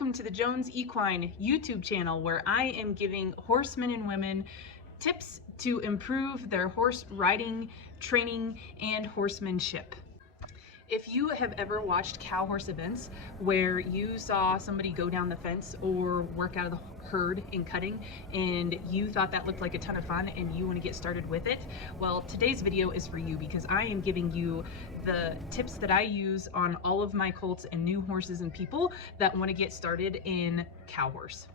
welcome to the Jones Equine YouTube channel, where I am giving horsemen and women tips to improve their horse riding, training, and horsemanship. If you have ever watched cow horse events where you saw somebody go down the fence or work out of the herd in cutting and you thought that looked like a ton of fun and you want to get started with it, well, today's video is for you because I am giving you the tips that I use on all of my colts and new horses and people that want to get started in cow horse.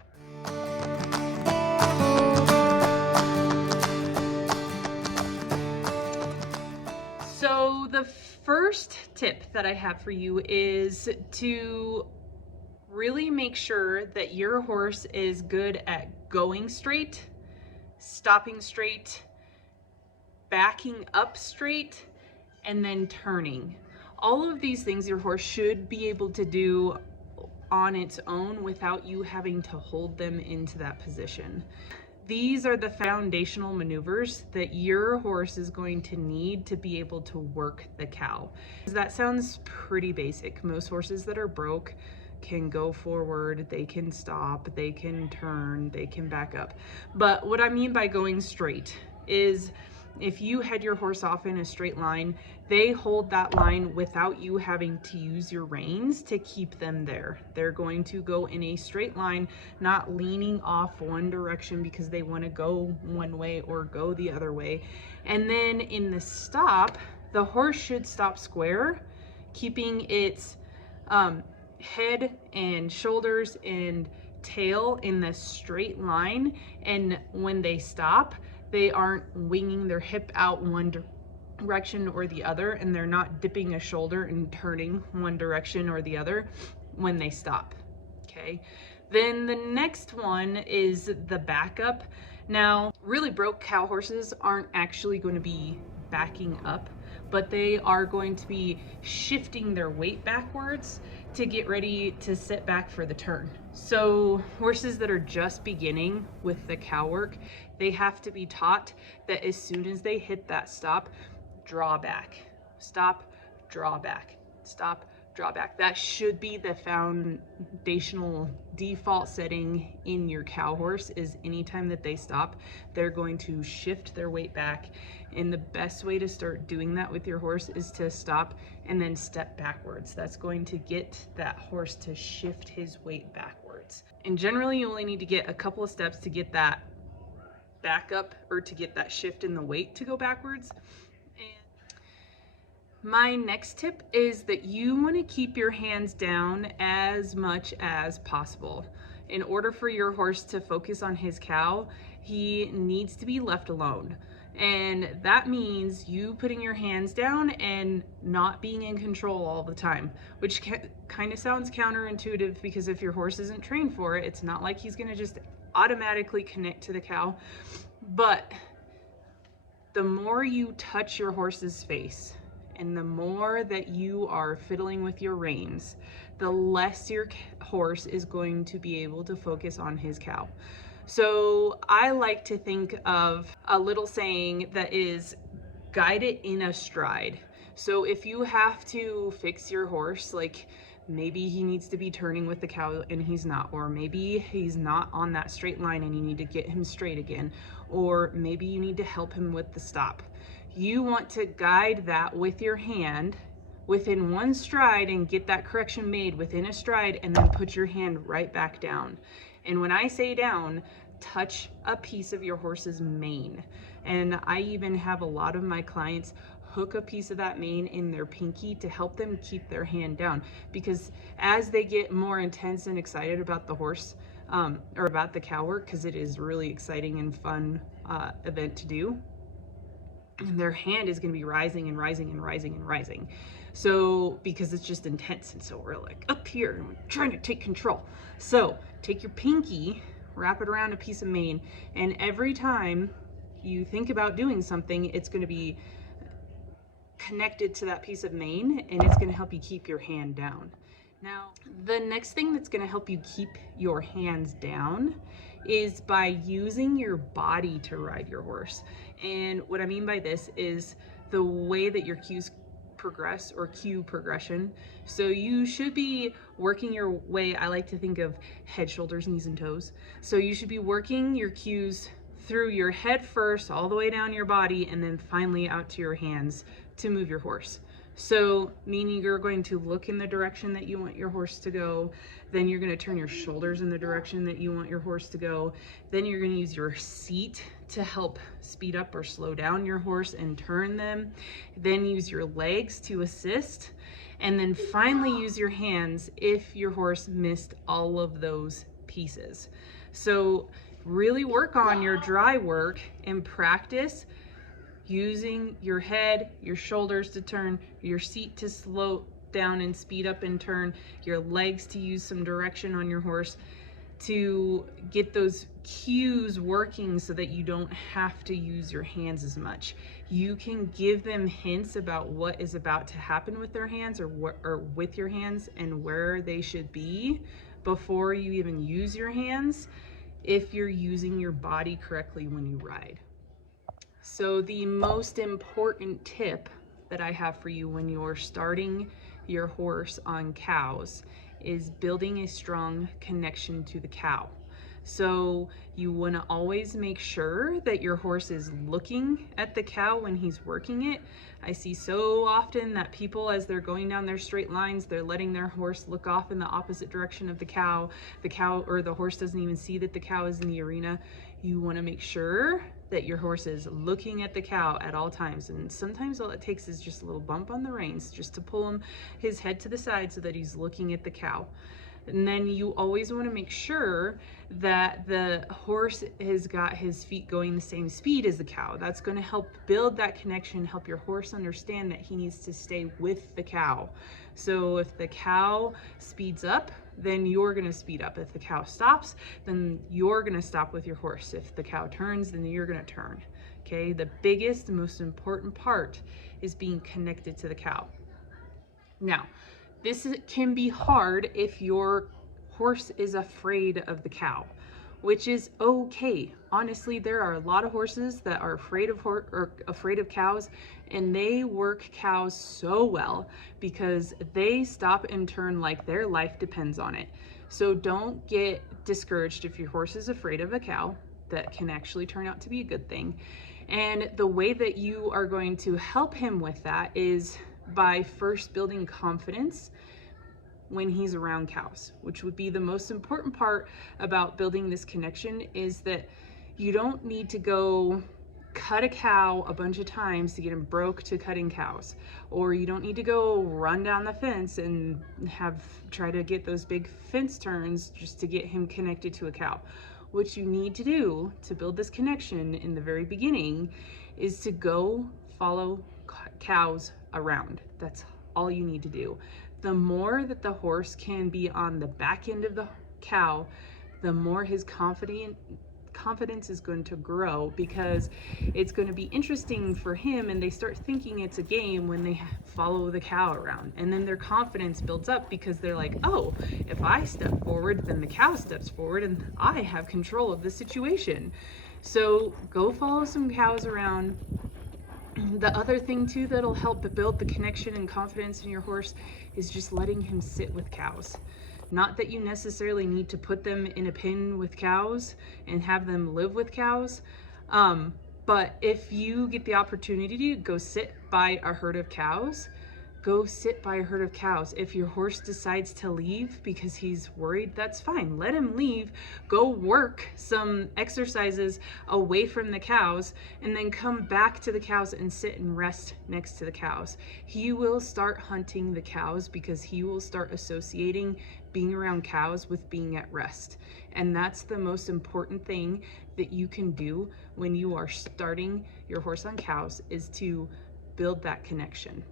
So the first tip that I have for you is to really make sure that your horse is good at going straight, stopping straight, backing up straight, and then turning. All of these things your horse should be able to do on its own without you having to hold them into that position. These are the foundational maneuvers that your horse is going to need to be able to work the cow. That sounds pretty basic. Most horses that are broke can go forward, they can stop, they can turn, they can back up. But what I mean by going straight is if you head your horse off in a straight line, they hold that line without you having to use your reins to keep them there. They're going to go in a straight line, not leaning off one direction because they want to go one way or go the other way. And then in the stop, the horse should stop square, keeping its head and shoulders and tail in the straight line. And when they stop, they aren't winging their hip out one direction or the other, and they're not dipping a shoulder and turning one direction or the other when they stop. Okay, then the next one is the backup. Now, really broke cow horses aren't actually going to be backing up, but they are going to be shifting their weight backwards to get ready to sit back for the turn. So horses that are just beginning with the cow work, they have to be taught that as soon as they hit that stop, draw back, stop, draw back, stop, draw back. That should be the foundational default setting in your cow horse. Is anytime that they stop, they're going to shift their weight back. And the best way to start doing that with your horse is to stop and then step backwards. That's going to get that horse to shift his weight backwards. And generally you only need to get a couple of steps to get that back up or to get that shift in the weight to go backwards. My next tip is that you want to keep your hands down as much as possible. In order for your horse to focus on his cow, he needs to be left alone. And that means you putting your hands down and not being in control all the time, which kind of sounds counterintuitive because if your horse isn't trained for it, it's not like he's going to just automatically connect to the cow. But the more you touch your horse's face, and the more that you are fiddling with your reins, the less your horse is going to be able to focus on his cow. So I like to think of a little saying that is, guide it in a stride. So if you have to fix your horse, like maybe he needs to be turning with the cow and he's not, or maybe he's not on that straight line and you need to get him straight again, or maybe you need to help him with the stop. You want to guide that with your hand within one stride and get that correction made within a stride, and then put your hand right back down. And when I say down, touch a piece of your horse's mane. And I even have a lot of my clients hook a piece of that mane in their pinky to help them keep their hand down, because as they get more intense and excited about the horse or about the cow work, because it is really exciting and fun event to do, their hand is going to be rising and rising and rising and rising. So because it's just intense, and so we're like up here and we're trying to take control. So take your pinky, wrap it around a piece of mane, and every time you think about doing something, it's going to be connected to that piece of mane, and it's going to help you keep your hand down. Now, the next thing that's going to help you keep your hands down is by using your body to ride your horse. And what I mean by this is the way that your cues progress or cue progression. So you should be working your way, I like to think of head, shoulders, knees, and toes. So you should be working your cues through your head first, all the way down your body, and then finally out to your hands to move your horse. So meaning you're going to look in the direction that you want your horse to go, then you're going to turn your shoulders in the direction that you want your horse to go, then you're going to use your seat to help speed up or slow down your horse and turn them, then use your legs to assist, and then finally use your hands if your horse missed all of those pieces. So really work on your dry work and practice using your head, your shoulders to turn, your seat to slow down and speed up and turn, your legs to use some direction on your horse to get those cues working so that you don't have to use your hands as much. You can give them hints about what is about to happen with their hands or with your hands and where they should be before you even use your hands if you're using your body correctly when you ride. So the most important tip that I have for you when you're starting your horse on cows is building a strong connection to the cow. So you want to always make sure that your horse is looking at the cow when he's working it. I see so often that people, as they're going down their straight lines, they're letting their horse look off in the opposite direction of the cow. The cow or the horse doesn't even see that the cow is in the arena. You want to make sure that your horse is looking at the cow at all times. And sometimes all it takes is just a little bump on the reins just to pull his head to the side so that he's looking at the cow. And then you always want to make sure that the horse has got his feet going the same speed as the cow. That's going to help build that connection, help your horse understand that he needs to stay with the cow. So if the cow speeds up, then you're going to speed up. If the cow stops, then you're going to stop with your horse. If the cow turns, then you're going to turn. Okay, the biggest, most important part is being connected to the cow. Now, this can be hard if your horse is afraid of the cow, which is okay. Honestly, there are a lot of horses that are afraid of cows, and they work cows so well because they stop and turn like their life depends on it. So don't get discouraged if your horse is afraid of a cow. That can actually turn out to be a good thing. And the way that you are going to help him with that is by first building confidence when he's around cows, which would be the most important part about building this connection, is that you don't need to go cut a cow a bunch of times to get him broke to cutting cows, or you don't need to go run down the fence and try to get those big fence turns just to get him connected to a cow. What you need to do to build this connection in the very beginning is to go follow cows around. That's all you need to do. The more that the horse can be on the back end of the cow, the more his confidence is going to grow, because it's going to be interesting for him, and they start thinking it's a game when they follow the cow around, and then their confidence builds up because they're like, oh, if I step forward, then the cow steps forward and I have control of the situation. So go follow some cows around. The other thing too that'll help build the connection and confidence in your horse is just letting him sit with cows. Not that you necessarily need to put them in a pen with cows and have them live with cows, but if you get the opportunity to go sit by a herd of cows, go sit by a herd of cows. If your horse decides to leave because he's worried, that's fine. Let him leave. Go work some exercises away from the cows and then come back to the cows and sit and rest next to the cows. He will start hunting the cows because he will start associating being around cows with being at rest. And that's the most important thing that you can do when you are starting your horse on cows, is to build that connection.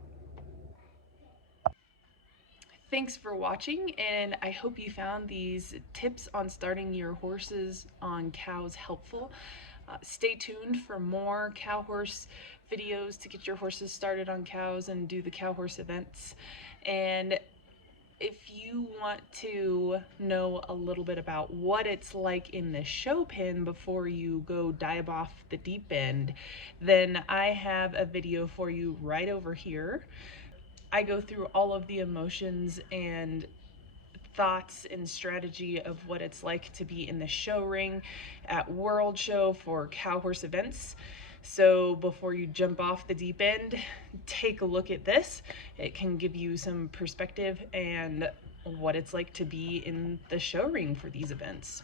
Thanks for watching, and I hope you found these tips on starting your horses on cows helpful. Stay tuned for more cow horse videos to get your horses started on cows and do the cow horse events. And if you want to know a little bit about what it's like in the show pen before you go dive off the deep end, then I have a video for you right over here. I go through all of the emotions and thoughts and strategy of what it's like to be in the show ring at World Show for cow horse events. So before you jump off the deep end, take a look at this. It can give you some perspective and what it's like to be in the show ring for these events.